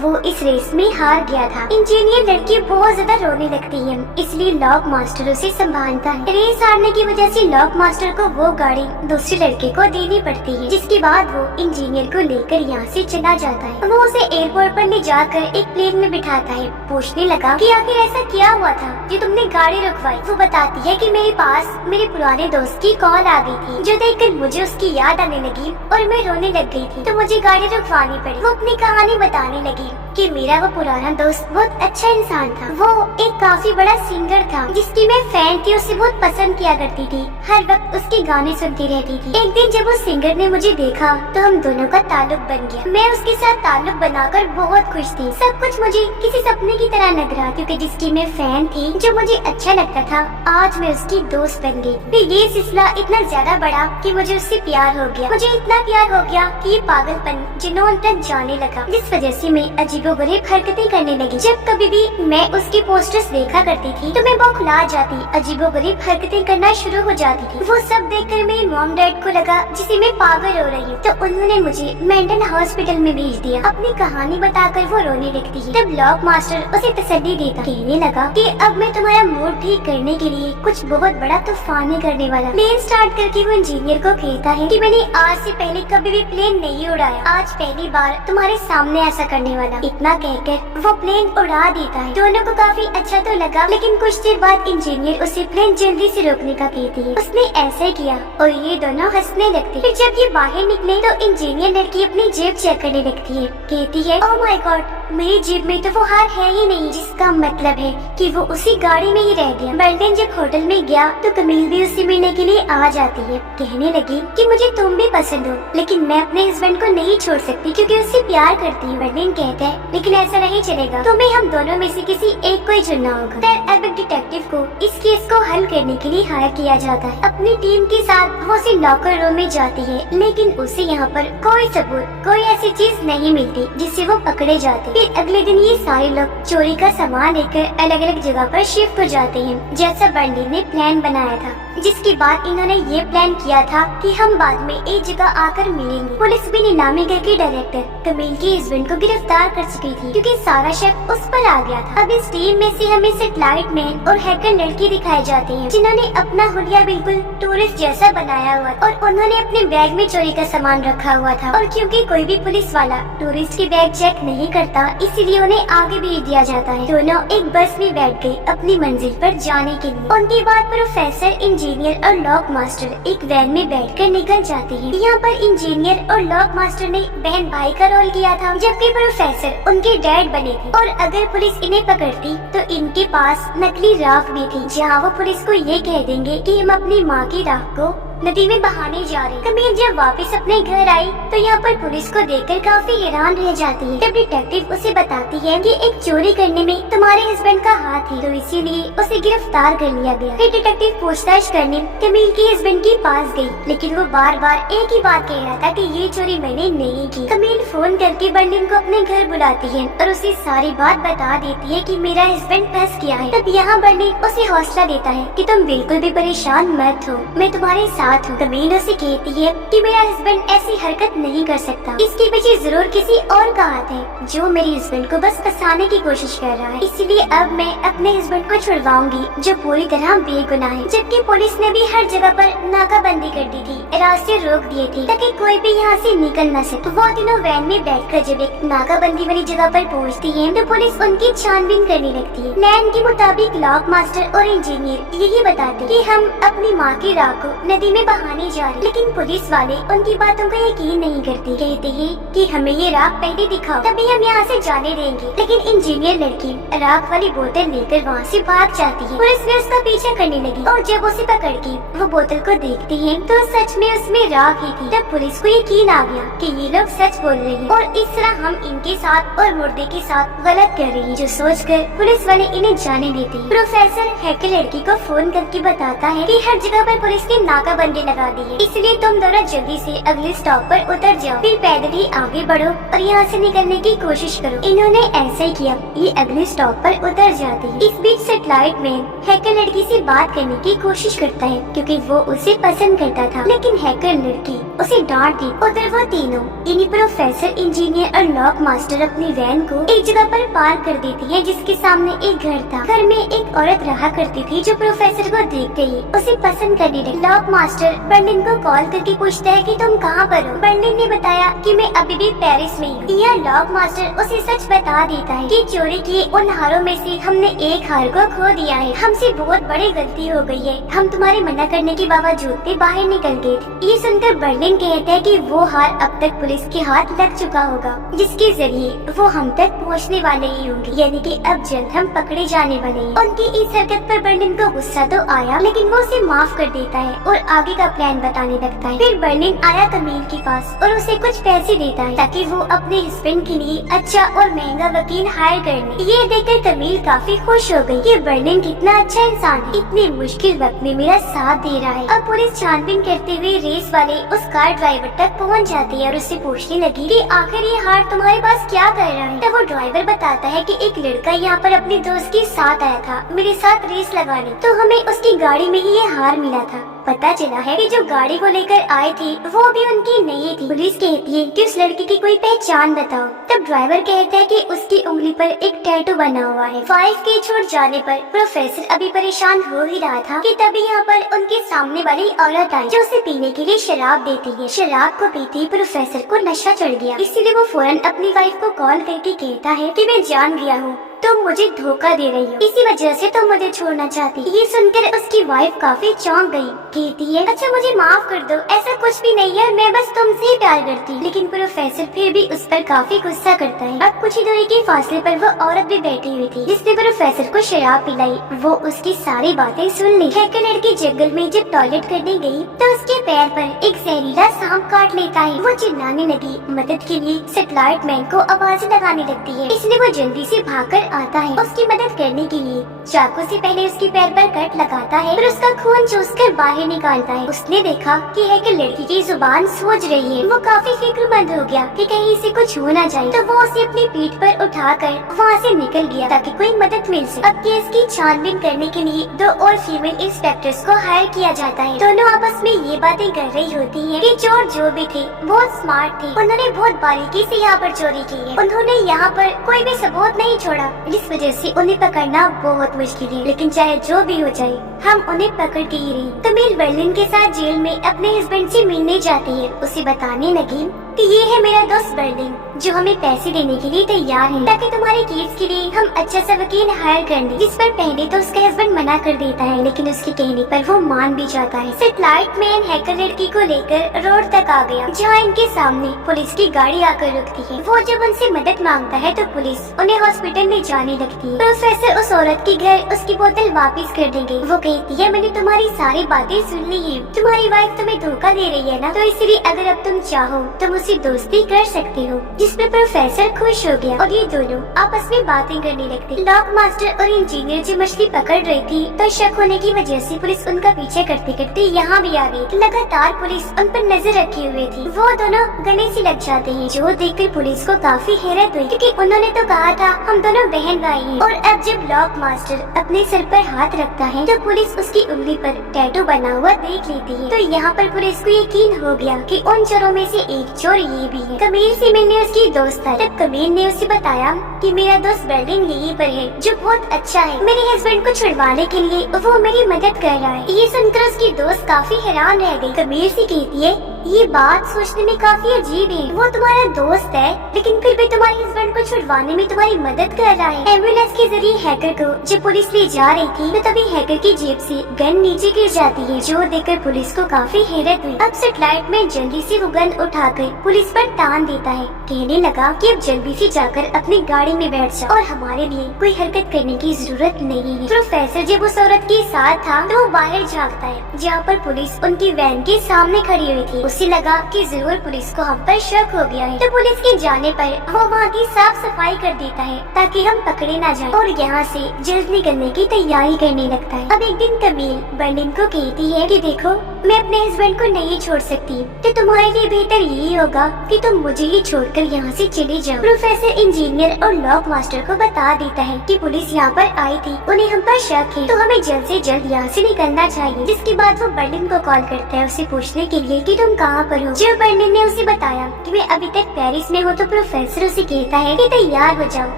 वो इस रेस में हार गया था। इंजीनियर लड़की बहुत ज्यादा रोने लगती है, इसलिए लॉक मास्टर उसे संभालता है। रेस हारने की वजह से लॉक मास्टर को वो गाड़ी दूसरे लड़के को देनी पड़ती है, जिसके बाद वो इंजीनियर को लेकर यहाँ से चला जाता है। वो उसे एयरपोर्ट पर ले जाकर एक प्लेन में बिठाता है। पूछने लगा कि आखिर ऐसा क्या हुआ था जो तुमने गाड़ी रुकवाई। वो बताती है कि मेरे पास मेरे पुराने दोस्त की कॉल आ गई थी, जो देखकर मुझे उसकी याद आने लगी और मैं रोने लग गई थी, तो मुझे गाड़ी रुकवानी पड़ी। वो अपनी कहानी बताने लगी कि मेरा वो पुराना दोस्त बहुत अच्छा इंसान था। वो एक काफी बड़ा सिंगर था जिसकी मैं फैन थी, उसे बहुत पसंद किया करती थी, हर वक्त उसके गाने सुनती रहती थी। एक दिन जब उस सिंगर ने मुझे देखा तो हम दोनों का ताल्लुक बन गया। मैं उसके साथ ताल्लुक बनाकर बहुत खुश थी। सब कुछ मुझे किसी सपने की तरह लग रहा क्योंकि जिसकी मैं फैन थी, जो मुझे अच्छा लगता था, आज मैं उसकी दोस्त बन गई। फिर ये सिलसिला इतना ज्यादा बढ़ा कि मुझे उससे प्यार हो गया। मुझे इतना प्यार हो गया कि ये पागलपन जुनून तक जाने लगा, जिस वजह से मैं अजीबोगरीब हरकतें करने लगी। जब कभी भी मैं उसके पोस्टर्स देखा करती थी तो मैं बौखला जाती, अजीबोगरीब हरकतें करना शुरू हो जाती थी। वो सब देखकर मेरे मॉम डैड को लगा जिसे मैं पागल हो रही हूँ, तो उन्होंने मुझे मेंटल हॉस्पिटल में भेज दिया। अपनी कहानी बताकर वो रोने लगती है। तब लॉक मास्टर उसे तसल्ली देता, कहने लगा कि अब मैं तुम्हारा मूड ठीक करने के लिए कुछ बहुत बड़ा तूफान करने वाला। प्लेन स्टार्ट करके वो इंजीनियर को कहता है कि मैंने आज से पहले कभी भी प्लेन नहीं उड़ाया, आज पहली बार तुम्हारे सामने ऐसा करने वाला। इतना कहकर वो प्लेन उड़ा देता है। दोनों को काफी अच्छा तो लगा, लेकिन कुछ देर बाद इंजीनियर उसे प्लेन जल्दी से रोकने का कहती है। उसने ऐसे किया और ये दोनों हंसने लगते। फिर जब ये बाहर निकले तो इंजीनियर लड़की अपनी जेब चेक करने लगती है। कहती है, ओह माय गॉड, मेरी जेब में तो वो हार है ही नहीं, जिसका मतलब है कि वो उसी गाड़ी में ही रह गया। बर्लिन जब होटल में गया तो कमील भी उससे मिलने के लिए आ जाती है। कहने लगी कि मुझे तुम भी पसंद हो, लेकिन मैं अपने हस्बैंड को नहीं छोड़ सकती क्योंकि उससे प्यार करती हूँ। बर्लिन कहता है, लेकिन ऐसा नहीं चलेगा, तुम्हें हम दोनों में से किसी एक को ही चुनना होगा। फिर अब एक डिटेक्टिव को इस केस को हल करने के लिए हायर किया जाता है। अपनी टीम के साथ वो उसे लॉकर रूम में जाती है, लेकिन उसे यहाँ पर कोई सबूत, कोई ऐसी चीज नहीं मिलती जिससे वो पकड़े जाते। फिर अगले दिन ये सारे लोग चोरी का सामान लेकर अलग अलग जगह पर शिफ्ट हो जाते हैं, जैसा बर्लिन ने प्लान बनाया था। जिसके बाद इन्होंने ये प्लान किया था कि हम बाद में एक जगह आकर मिलेंगे। पुलिस भी नीलामी करके डायरेक्टर कमील के हस्बैंड को गिरफ्तार कर चुकी थी क्योंकि सारा शक उस पर आ गया था। अब इस टीम में से हमें सेटेलाइट मैन और हैकर लड़की दिखाए जाते हैं, जिन्होंने अपना हुलिया बिल्कुल टूरिस्ट जैसा बनाया हुआ और उन्होंने अपने बैग में चोरी का सामान रखा हुआ था। और क्योंकि कोई भी पुलिस वाला टूरिस्ट के बैग चेक नहीं करता, इसीलिए उन्हें आगे भेज दिया जाता है। दोनों एक बस में बैठ गए अपनी मंजिल पर जाने के लिए। उनके बाद प्रोफेसर, इंजीनियर और लॉक मास्टर एक वैन में बैठकर निकल जाते हैं। यहाँ पर इंजीनियर और लॉक मास्टर ने बहन भाई का रोल किया था, जबकि प्रोफेसर उनके डैड बने थे। और अगर पुलिस इन्हें पकड़ती तो इनके पास नकली राख भी थी, जहाँ वो पुलिस को ये कह देंगे कि हम अपनी माँ की राख को नदी में बहाने जा रहे। कमील जब वापस अपने घर आई तो यहाँ पर पुलिस को देखकर काफी हैरान रह जाती है। जब डिटेक्टिव उसे बताती है कि एक चोरी करने में तुम्हारे हस्बैंड का हाथ है, तो इसीलिए उसे गिरफ्तार कर लिया गया। फिर डिटेक्टिव पूछताछ करने कमील के हस्बैंड के पास गई, लेकिन वो बार बार एक ही बात कह रहा था कि ये चोरी मैंने नहीं की। कमील फोन करके बर्लिन को अपने घर बुलाती है और उसे सारी बात बता देती है कि मेरा हस्बैंड फंस गया है। तब यहाँ बर्लिन उसे हौसला देता है कि तुम बिल्कुल भी परेशान मत हो, मैं तुम्हारे साथ साथ हूँ। कमील उसे कहती है कि मेरा हस्बैंड ऐसी हरकत नहीं कर सकता, इसके पीछे जरूर किसी और का हाथ है जो मेरे हस्बैंड को बस फंसाने की कोशिश कर रहा है। इसलिए अब मैं अपने हस्बैंड को छुड़वाऊंगी जो पूरी तरह बेगुनाह है। जबकि पुलिस ने भी हर जगह पर नाकाबंदी कर दी थी, रास्ते रोक दिए थे ताकि कोई भी यहाँ से निकल न सके। वो तीनों वैन में बैठकर जब एक नाकाबंदी वाली जगह पर पहुँचती है तो पुलिस उनकी छानबीन करने लगती है। नैन के मुताबिक लॉक मास्टर और इंजीनियर यही बताते कि हम अपनी माँ की राह को नदी में बहाने जा रहे, लेकिन पुलिस वाले उनकी बातों का यकीन नहीं करते। कहते हैं कि हमें ये राख पहले दिखाओ तभी हम यहाँ से जाने देंगे। लेकिन इंजीनियर लड़की राख वाली बोतल लेकर वहाँ से भाग जाती है। पुलिस ने उसका पीछा करने लगी और जब उसे पकड़ के वो बोतल को देखती है तो सच में उसमें राख ही थी। तब पुलिस को यकीन आ गया कि ये लोग सच बोल रहे हैं और इस तरह हम इनके साथ और मुर्दे के साथ गलत कर रही है, जो सोचकर पुलिस वाले इन्हें जाने देते हैं। प्रोफेसर हैकर लड़की को फोन करके बताता है कि हर जगह पर पुलिस ने नाकाबंदी लगा दी है, इसलिए तुम दोनों जल्दी से अगले स्टॉप पर उतर जाओ, फिर पैदल ही आगे बढ़ो और यहाँ से निकलने की कोशिश करो। इन्होंने ऐसा ही किया, ये अगले स्टॉप पर उतर जाती है। इस बीच सैटेलाइट मैन हैकर लड़की से बात करने की कोशिश करता है क्योंकि वो उसे पसंद करता था, लेकिन हैकर लड़की उसे डांट दी। उधर वो तीनों यानी प्रोफेसर, इंजीनियर और लॉक मास्टर अपनी वैन को एक जगह पर पार्क कर देती है जिसके सामने एक घर था। घर में एक औरत रहा करती थी जो प्रोफेसर को देखते ही उसे पसंद करने लगी। लॉक मास्टर बर्लिन को कॉल करके पूछता है कि तुम कहाँ पर हो। बर्लिन ने बताया कि मैं अभी भी पेरिस में हूँ। यह लॉक मास्टर उसे सच बता देता है कि चोरी किए उन हारों में से हमने एक हार को खो दिया है, हमसे बहुत बड़ी गलती हो गई है, हम तुम्हारे मना करने के बावजूद भी बाहर निकल गए थे। ये सुनकर बर्लिन कहता है कि वो हार अब तक पुलिस के हाथ लग चुका होगा, जिसके जरिए वो हम तक पहुँचने वाले ही होंगे, यानी कि अब जल्द हम पकड़े जाने वाले हैं। उनकी इस हरकत पर बर्लिन को गुस्सा तो आया, लेकिन वो उसे माफ कर देता है और आगे का प्लान बताने लगता है। फिर बर्लिन आया कमील के पास और उसे कुछ पैसे देता है ताकि वो अपने हस्बैंड के लिए अच्छा और महंगा वकील हायर कर ले। ये देखकर कमील काफी खुश हो गई कि बर्लिन कितना अच्छा इंसान है, इतने मुश्किल वक्त में मेरा साथ दे रहा है। अब पुलिस छानबीन करते हुए रेस वाले उस कार ड्राइवर तक पहुंच जाती है और उससे पूछने लगी कि आखिर ये हार तुम्हारे पास क्या कर रहा है। तब वो ड्राइवर बताता है कि एक लड़का यहाँ पर अपने दोस्त के साथ आया था मेरे साथ रेस लगाने, तो हमें उसकी गाड़ी में ही ये हार मिला था। पता चला है कि जो गाड़ी को लेकर आए थे वो भी उनकी नहीं थी। पुलिस कहती है कि उस लड़की की कोई पहचान बताओ। तब ड्राइवर कहता है कि उसकी उंगली पर एक टैटू बना हुआ है। 5 के छूट जाने पर प्रोफेसर अभी परेशान हो ही रहा था कि तभी यहाँ पर उनके सामने वाली औरत आई जो उसे पीने के लिए शराब देती है। शराब को पीते ही प्रोफेसर को नशा चढ़ गया, इसीलिए वो फौरन अपनी वाइफ को कॉल करके कहता है कि मैं जान गया हूँ तुम मुझे धोखा दे रही हो, इसी वजह से तुम मुझे छोड़ना चाहती। ये सुनकर उसकी वाइफ काफी चौंक गई, कहती है अच्छा मुझे माफ कर दो, ऐसा कुछ भी नहीं है, मैं बस तुमसे ही प्यार करती हूँ। लेकिन प्रोफेसर फिर भी उस पर काफी गुस्सा करता है। अब कुछ ही दूरी के फासले पर वो औरत भी बैठी हुई थी जिसने प्रोफेसर को शराब पिलाई। वो उसकी सारी बातें सुन ली। हैकर लड़की जंगल में जब टॉयलेट करने गई तो उसके पैर पर एक जहरीला सांप काट लेता है। वो चिल्लाने लगी मदद के लिए। सैटेलाइट मैन को आवाज़ें लगाने लगती है, इसलिए वो जल्दी से भागकर आता है उसकी मदद करने के लिए। चाकू से पहले उसके पैर पर कट लगाता है फिर उसका खून चूसकर बाहर निकालता है। उसने देखा कि हैकर लड़की की जुबान सूज रही है। वो काफी फिक्रमंद हो गया कि कहीं इसे कुछ हो न जाए, तो वो उसे अपनी पीठ पर उठाकर वहाँ से निकल गया ताकि कोई मदद मिल सके। अब केस की छानबीन करने के लिए 2 और फीमेल इंस्पेक्टर्स को हायर किया जाता है। दोनों आपस में ये बातें कर रही होती है कि चोर जो भी थे बहुत स्मार्ट थे, उन्होंने बहुत बारीकी से यहाँ पर चोरी की है। उन्होंने यहाँ पर कोई भी सबूत नहीं छोड़ा, जिस वजह से उन्हें पकड़ना बहुत मुश्किल है। लेकिन चाहे जो भी हो जाए हम उन्हें पकड़ के ही रही। तमील बर्लिन के साथ जेल में अपने हस्बैंड से मिलने जाती है। उसे बताने लगी कि ये है मेरा दोस्त बर्लिन जो हमें पैसे देने के लिए तैयार है ताकि तुम्हारे केस के लिए हम अच्छा सा वकील हायर कर लें। जिस पर पहले तो उसका हस्बैंड मना कर देता है, लेकिन उसके कहने पर वो मान भी जाता है। सैटेलाइट मैन हैकर लड़की को लेकर रोड तक आ गया जहाँ इनके सामने पुलिस की गाड़ी आकर रुकती है। वो जब उनसे मदद मांगता है तो पुलिस उन्हें हॉस्पिटल ले जाने लगती है। प्रोफेसर उस औरत के घर उसकी बोतल वापस कर देंगे। वो कहती है मैंने तुम्हारी सारी बातें सुन ली है, तुम्हारी वाइफ तुम्हें धोखा दे रही है ना, तो इसलिए अगर अब तुम चाहो तुम उससे दोस्ती कर सकते हो, जिसपे प्रोफेसर खुश हो गया और ये दोनों आपस में बातें करने लगते। लॉक मास्टर और इंजीनियर जो मछली पकड़ रही थी, तो शक होने की वजह से पुलिस उनका पीछे करते करते यहाँ भी आ गई। लगातार पुलिस उन पर नजर रखे हुए थी। वो दोनों गले से लग जाते हैं, जो देखकर पुलिस को काफी हैरत हुई, क्योंकि उन्होंने तो कहा था हम दोनों बहन भाई हैं। और अब जब लॉक मास्टर अपने सिर पर हाथ रखता है, तो पुलिस उसकी उंगली पर टैटू बना हुआ देख लेती है। तो यहाँ पर पुलिस को यकीन हो गया कि उन चोरों में से एक चोर ये भी है। कमील से मिलने उसकी दोस्त था। तब कमील ने उसे बताया कि मेरा दोस्त बर्लिन यहीं पर है, जो बहुत अच्छा है। मेरे हस्बैंड को छुड़वाने के लिए वो मेरी मदद कर रहा है। ये सुनकर उसकी दोस्त काफी हैरान रह गई। कमील से कहती है, ये बात सोचने में काफी अजीब है। वो तुम्हारा दोस्त है, लेकिन फिर भी तुम्हारे हस्बैंड को छुड़वाने में तुम्हारी मदद कर रहा है। एम्बुलेंस के जरिए हैकर को जब पुलिस ले जा रही थी, तो तभी हैकर की जेब से गन नीचे गिर जाती है, जो देखकर पुलिस को काफी हैरत हुई। अब सेटेलाइट में जल्दी से वो गन उठाकर पुलिस पर तान देता है, कहने लगा कि अब जल्दी से जाकर अपनी गाड़ी में बैठ जाओ और हमारे लिए कोई हरकत करने की जरूरत नहीं है। प्रोफेसर जब उस औरत के साथ था, तो वो बाहर झांकता है, जहाँ पर पुलिस उनकी वैन के सामने खड़ी हुई थी। उसे लगा कि जरूर पुलिस को हम पर शक हो गया है, तो पुलिस के जाने पर वो वहाँ की साफ सफाई कर देता है ताकि हम पकड़े न जाएं, और यहाँ से जल्द निकलने की तैयारी करने लगता है। अब एक दिन कमील बर्लिन को कहती है कि देखो, मैं अपने हस्बैंड को नहीं छोड़ सकती, तो तुम्हारे लिए बेहतर यही होगा कि तुम मुझे ही छोड़कर यहाँ से चले जाओ। प्रोफेसर इंजीनियर और लॉक मास्टर को बता देता है कि पुलिस यहाँ पर आई थी, उन्हें हम पर शक है, तो हमें जल्द से जल्द यहाँ से निकलना चाहिए। जिसके बाद वो बर्लिन को कॉल करता है उसे पूछने के लिए कि तुम कहाँ पर हो। जब बर्लिन ने उसे बताया कि मैं अभी तक पेरिस में हूँ, तो प्रोफेसर उसे कहता है कि तैयार हो जाओ,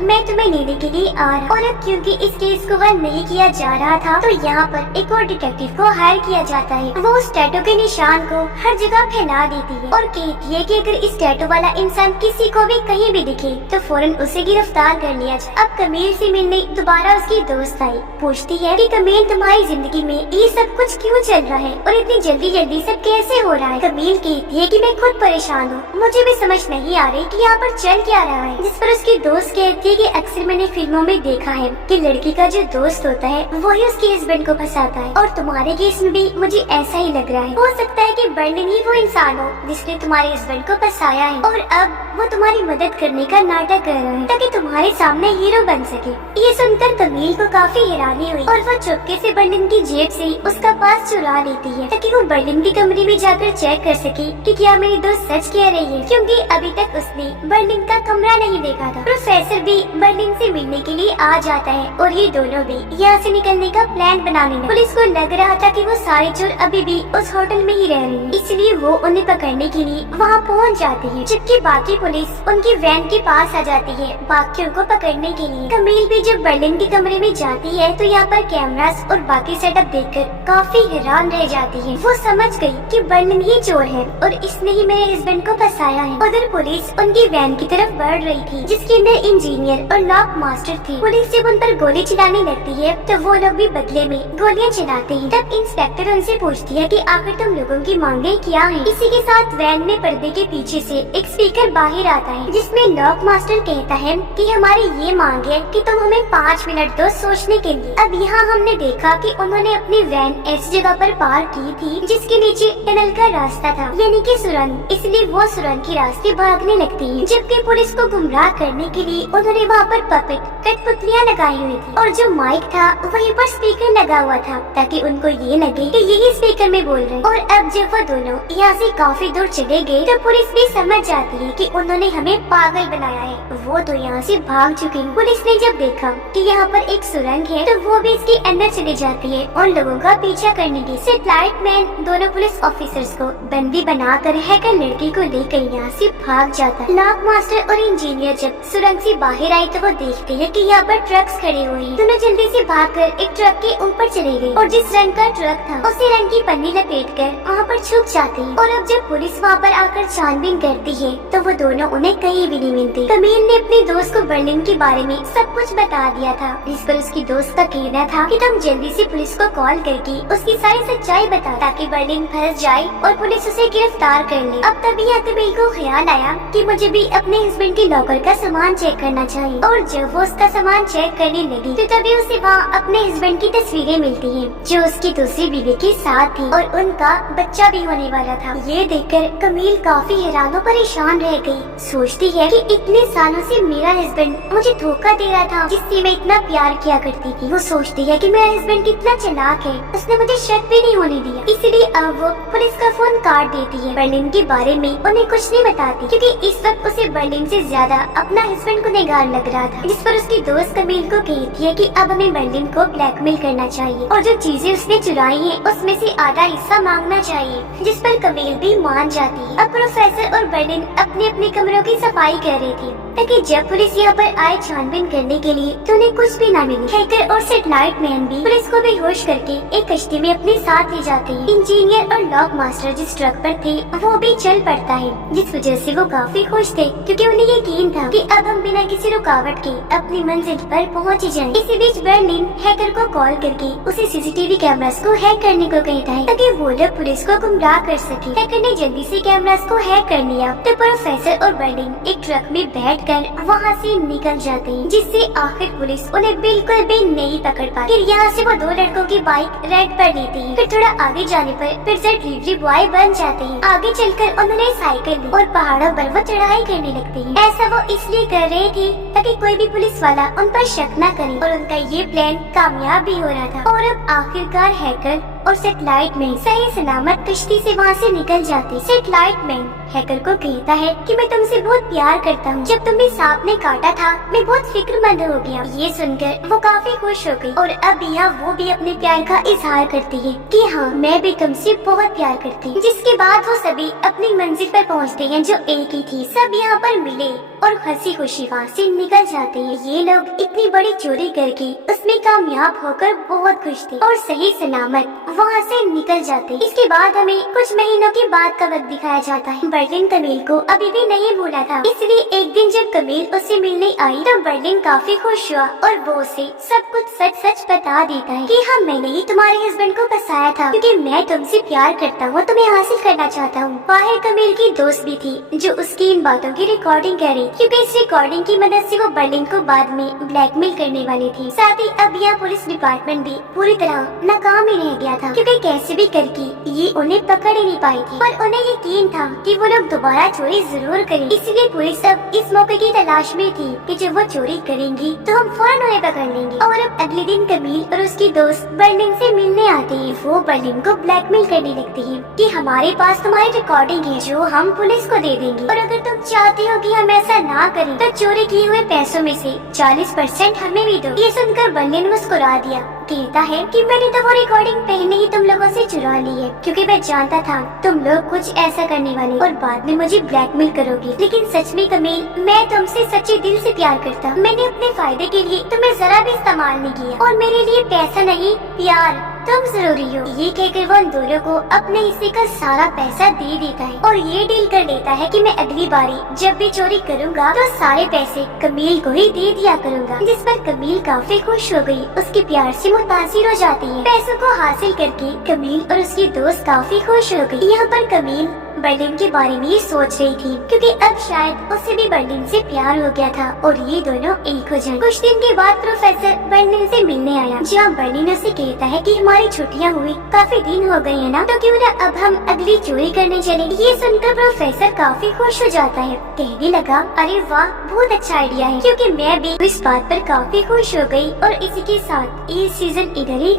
मैं तुम्हें लेने के लिए आ रहा। और अब क्योंकि इस केस को हल नहीं किया जा रहा था, तो यहाँ पर एक और डिटेक्टिव को हायर किया जाता है। वो उस टैटू के निशान को हर जगह फैला देती है और कहती है कि अगर इस टैटू वाला इंसान किसी को भी कहीं भी दिखे, तो फौरन उसे गिरफ्तार कर लिया जाए। अब कमील से मिलने दोबारा उसकी दोस्त आई, पूछती है कि कमील, तुम्हारी जिंदगी में ये सब कुछ क्यों चल रहा है और इतनी जल्दी जल्दी सब कैसे हो रहा है। कमील कहती है कि मैं खुद परेशान हूँ, मुझे भी समझ नहीं आ रही कि यहाँ पर चल क्या रहा है। जिस पर उसकी दोस्त कहती है कि अक्सर मैंने फिल्मों में देखा है कि लड़की का जो दोस्त होता है वही उसके हस्बैंड को फंसाता है, और तुम्हारे केस में भी मुझे ऐसा ही लग रहा है। हो सकता है कि बर्लिन ही वो इंसान हो जिसने तुम्हारे हस्बैंड को फंसाया है, और अब वो तुम्हारी मदद करने का नाटक कर रहा है ताकि तुम्हारे सामने हीरो बन सके। ये सुनकर कमील को काफी हैरानी हुई और वो चुपके से बर्लिन की जेब से उसका पास चुरा लेती है, ताकि वो बर्लिन के कमरे में जाकर चेक कर सके कि क्या मेरी दोस्त सच कह रही है, क्योंकि अभी तक उसने बर्लिन का कमरा नहीं देखा था। प्रोफेसर भी बर्लिन से मिलने के लिए आ जाता है और ये दोनों भी यहाँ से निकलने का प्लान बनाने लगे। पुलिस को लग रहा था कि वो सारे चोर अभी भी उस होटल में ही रह रहे हैं, इसलिए वो उन्हें पकड़ने के लिए वहाँ पहुँच जाती है, जबकि बाकी पुलिस उनकी वैन के पास आ जाती है बाकियों को पकड़ने के लिए। कमील भी जब बर्लिन के कमरे में जाती है, तो यहाँ पर कैमरास और बाकी सेटअप देखकर काफी हैरान रह जाती है। वो समझ गई कि बर्लिन ही चोर है और इसने ही मेरे हस्बैंड को फंसाया है। उधर पुलिस उनकी वैन की तरफ बढ़ रही थी, जिसके अंदर इंजीनियर और लॉक मास्टर थे। पुलिस जब उन पर गोली चलाने लगती है, तो वो लोग भी बदले में गोलियां चलाते हैं। तब इंस्पेक्टर उनसे पूछती है कि आखिर तुम लोगों की मांगे क्या है। इसी के साथ वैन में पर्दे के पीछे से एक स्पीकर बाहर आता है, जिसमें लॉक मास्टर कहता है कि हमारी ये मांग है कि तुम हमें 5 मिनट दो सोचने के लिए। अब यहाँ हमने देखा कि उन्होंने अपनी वैन ऐसी जगह पर पार्क की थी जिसके नीचे टनल का रास्ता था, यानी कि सुरंग, इसलिए वो सुरंग के रास्ते भागने लगती है। जबकि पुलिस को गुमराह करने के लिए उन्होंने वहाँ पर पपेट कठपुतलियाँ लगाई हुई थी, और जो माइक था वहीं पर स्पीकर लगा हुआ था, ताकि उनको ये लगे कि यही स्पीकर में बोल रहे हैं। और अब जब वो दोनों यहाँ से काफी दूर चले गए, तो पुलिस भी समझ जाती है कि उन्होंने हमें पागल बनाया है। वो तो यहाँ से भाग चुके हैं। पुलिस ने जब देखा कि यहाँ पर एक सुरंग है, तो वो भी इसके अंदर चली जाती है उन लोगों का पीछा करने की। सेटेलाइट मैन दोनों पुलिस ऑफिसर्स को बंदी बनाकर हैकर लड़की को लेकर यहाँ से भाग जाता है। लॉक मास्टर और इंजीनियर जब सुरंग से बाहर आए, तो वो देखते हैं कि यहाँ पर ट्रक्स खड़े हुए हैं। दोनों जल्दी से भागकर एक ट्रक के ऊपर चले गए, और जिस रंग का ट्रक था उसी रंग की पन्नी लपेटकर वहाँ पर छुप जाते हैं। और अब जब पुलिस वहाँ पर आकर छानबीन करती है, तो वो दोनों उन्हें कहीं भी नहीं मिलते। कमील ने अपने दोस्त को बर्लिन के बारे में सब कुछ बता दिया था, जिस पर उसकी दोस्त का कहना था कि तुम जल्दी से पुलिस को कॉल करके उसकी सारी सच्चाई बता, ताकि बर्लिन फंस जाए और पुलिस पुलिस उसे गिरफ्तार कर ली। अब तभी कमील को ख्याल आया कि मुझे भी अपने हस्बैंड के लॉकर का सामान चेक करना चाहिए, और जब वो उसका सामान चेक करने लगी तो तभी उसे वहाँ अपने हस्बैंड की तस्वीरें मिलती हैं, जो उसकी दूसरी बीवी के साथ थी और उनका बच्चा भी होने वाला था। ये देखकर कमील काफी हैरान और परेशान रह गई। सोचती है कि इतने सालों से मेरा हस्बैंड मुझे धोखा दे रहा था, जिससे मैं इतना प्यार किया करती थी। वो सोचती है कि मेरा हस्बैंड कितना चालाक है, उसने मुझे शक भी नहीं होने दिया। इसलिए अब वो पुलिस का फोन काट देती है। बर्लिन के बारे में उन्हें कुछ नहीं बताती, क्योंकि इस वक्त उसे बर्लिन से ज्यादा अपना हस्बैंड गुनहगार लग रहा था। जिस पर उसकी दोस्त कमील को कहती है कि अब हमें बर्लिन को ब्लैकमेल करना चाहिए और जो चीजें उसने चुराई हैं उसमें से आधा हिस्सा मांगना चाहिए, जिस पर कमील भी मान जाती है। अब प्रोफेसर और बर्लिन अपने अपने कमरों की सफाई कर रही थी, ताकि जब पुलिस यहाँ पर आए छानबीन करने के लिए तो उन्हें कुछ भी न मिले। हैकर और सेटेलाइट मैन भी पुलिस को बेहोश करके एक कश्ती में अपने साथ ले जाते हैं। इंजीनियर और लॉक मास्टर जिस ट्रक पर थे वो भी चल पड़ता है, जिस वजह से वो काफी खुश थे, क्योंकि उन्हें यकीन था कि अब हम बिना किसी रुकावट के अपनी मंजिल पर पहुँच जाएं। इसी बीच बर्लिन हैकर को कॉल करके उसे सीसीटीवी कैमरास को हैक करने को कहता है, ताकि वो लोग पुलिस को गुमराह कर सके। हैकर ने जल्दी से कैमरास को हैक कर लिया तो प्रोफेसर और बर्लिन एक ट्रक में बैठकर वहाँ से निकल जाते हैं, जिससे आखिर पुलिस उन्हें बिल्कुल भी नहीं पकड़ पाती। फिर यहाँ से वो दो लड़कों की बाइक रेड पर लेती है। फिर थोड़ा आगे जाने पर पिज्जा डिलीवरी बॉय बन जाते हैं। आगे चलकर उन्होंने साइकिल ली और पहाड़ों पर वो चढ़ाई करने लगते हैं। ऐसा वो इसलिए कर रहे थे ताकि कोई भी पुलिस वाला उन पर शक न करे, और उनका ये प्लान कामयाब भी हो रहा था। और अब आखिरकार हैकर और सेटेलाइट मैन सही सलामत कश्ती से वहाँ से निकल जाते। सेटेलाइट मैन हैकर को कहता है कि मैं तुमसे बहुत प्यार करता हूँ, जब तुम्हें सांप ने काटा था मैं बहुत फिक्रमंद हो गया। ये सुनकर वो काफी खुश हो गई, और अब यहाँ वो भी अपने प्यार का इजहार करती है कि हाँ मैं भी तुमसे बहुत प्यार करती हूँ। जिसके बाद वो सभी अपनी मंजिल पर पहुँचते हैं, जो एक ही थी। सब यहाँ पर मिले और हंसी खुशी वहाँ से निकल जाते हैं। ये लोग इतनी बड़ी चोरी करके उसमें कामयाब होकर बहुत खुश थे और सही सलामत वहाँ से निकल जाते। इसके बाद हमें कुछ महीनों के बाद का वक्त दिखाया जाता है। बर्लिन कमील को अभी भी नहीं भूला था, इसलिए एक दिन जब कमील उससे मिलने आई तो बर्लिन काफी खुश हुआ और वो उसे सब कुछ सच सच बता देता है कि हाँ मैंने ही तुम्हारे हस्बैंड को फंसाया था, क्योंकि मैं तुमसे प्यार करता हूँ, तुम्हें हासिल करना चाहता हूँ। बाहर कमील की दोस्त भी थी जो उसकी इन बातों की रिकॉर्डिंग कर रही, क्योंकि इस रिकॉर्डिंग की मदद से वो बर्लिन को बाद में ब्लैकमेल करने वाली थी। साथ ही अब यहाँ पुलिस डिपार्टमेंट भी पूरी तरह नाकाम ही रह गया था, क्योंकि कैसे भी करके ये उन्हें पकड़ ही नहीं पाई थी। पर उन्हें यकीन था कि वो लोग दोबारा चोरी जरूर करें, इसलिए पुलिस अब इस मौके की तलाश में थी कि जब वो चोरी करेंगी तो हम फौरन उन्हें पकड़ लेंगे। और अब अगले दिन कमील और उसकी दोस्त बर्लिन से मिलने आते हैं। वो बर्लिन को ब्लैकमेल करने लगती है कि हमारे पास तुम्हारी रिकॉर्डिंग है जो हम पुलिस को दे देंगे, और अगर तुम चाहती हो कि हम ऐसा ना करें तो चोरी किए हुए पैसों में से 40% हमें भी दो। ये सुनकर बर्लिन मुस्कुरा दिया, कहता है कि मैंने तो वो रिकॉर्डिंग पहले ही तुम लोगों से चुरा ली है, क्योंकि मैं जानता था तुम लोग कुछ ऐसा करने वाले और बाद में मुझे ब्लैकमेल करोगे। लेकिन सच में कमील, मैं तुमसे सच्चे दिल से प्यार करता हूँ। मैंने अपने फायदे के लिए तुम्हें जरा भी इस्तेमाल नहीं किया, और मेरे लिए पैसा नहीं प्यार तुम जरूरी हो। ये कहकर वो उन दोनों को अपने हिस्से का सारा पैसा दे देता है और ये डील कर लेता है कि मैं अगली बारी जब भी चोरी करूँगा तो सारे पैसे कमील को ही दे दिया करूँगा। जिस पर कमील काफी खुश हो गई, उसके प्यार से मुतासिर हो जाती है। पैसों को हासिल करके कमील और उसकी दोस्त काफी खुश हो गई। यहाँ पर कमील बर्लिन के बारे में ये सोच रही थी, क्योंकि अब शायद उसे भी बर्लिन से प्यार हो गया था और ये दोनों एक हो जाएं। कुछ दिन के बाद प्रोफेसर बर्लिन से मिलने आया, जहाँ बर्लिन उसे कहता है कि हमारी छुट्टियाँ हुई काफी दिन हो गए हैं ना, तो क्यों न अब हम अगली चोरी करने चले। ये सुनकर प्रोफेसर काफी खुश हो जाता है, कहने लगा अरे वाह बहुत अच्छा आइडिया है, क्योंकि मैं भी इस बात पर काफी खुश हो गई। और इसी के साथ ये सीजन इधर ही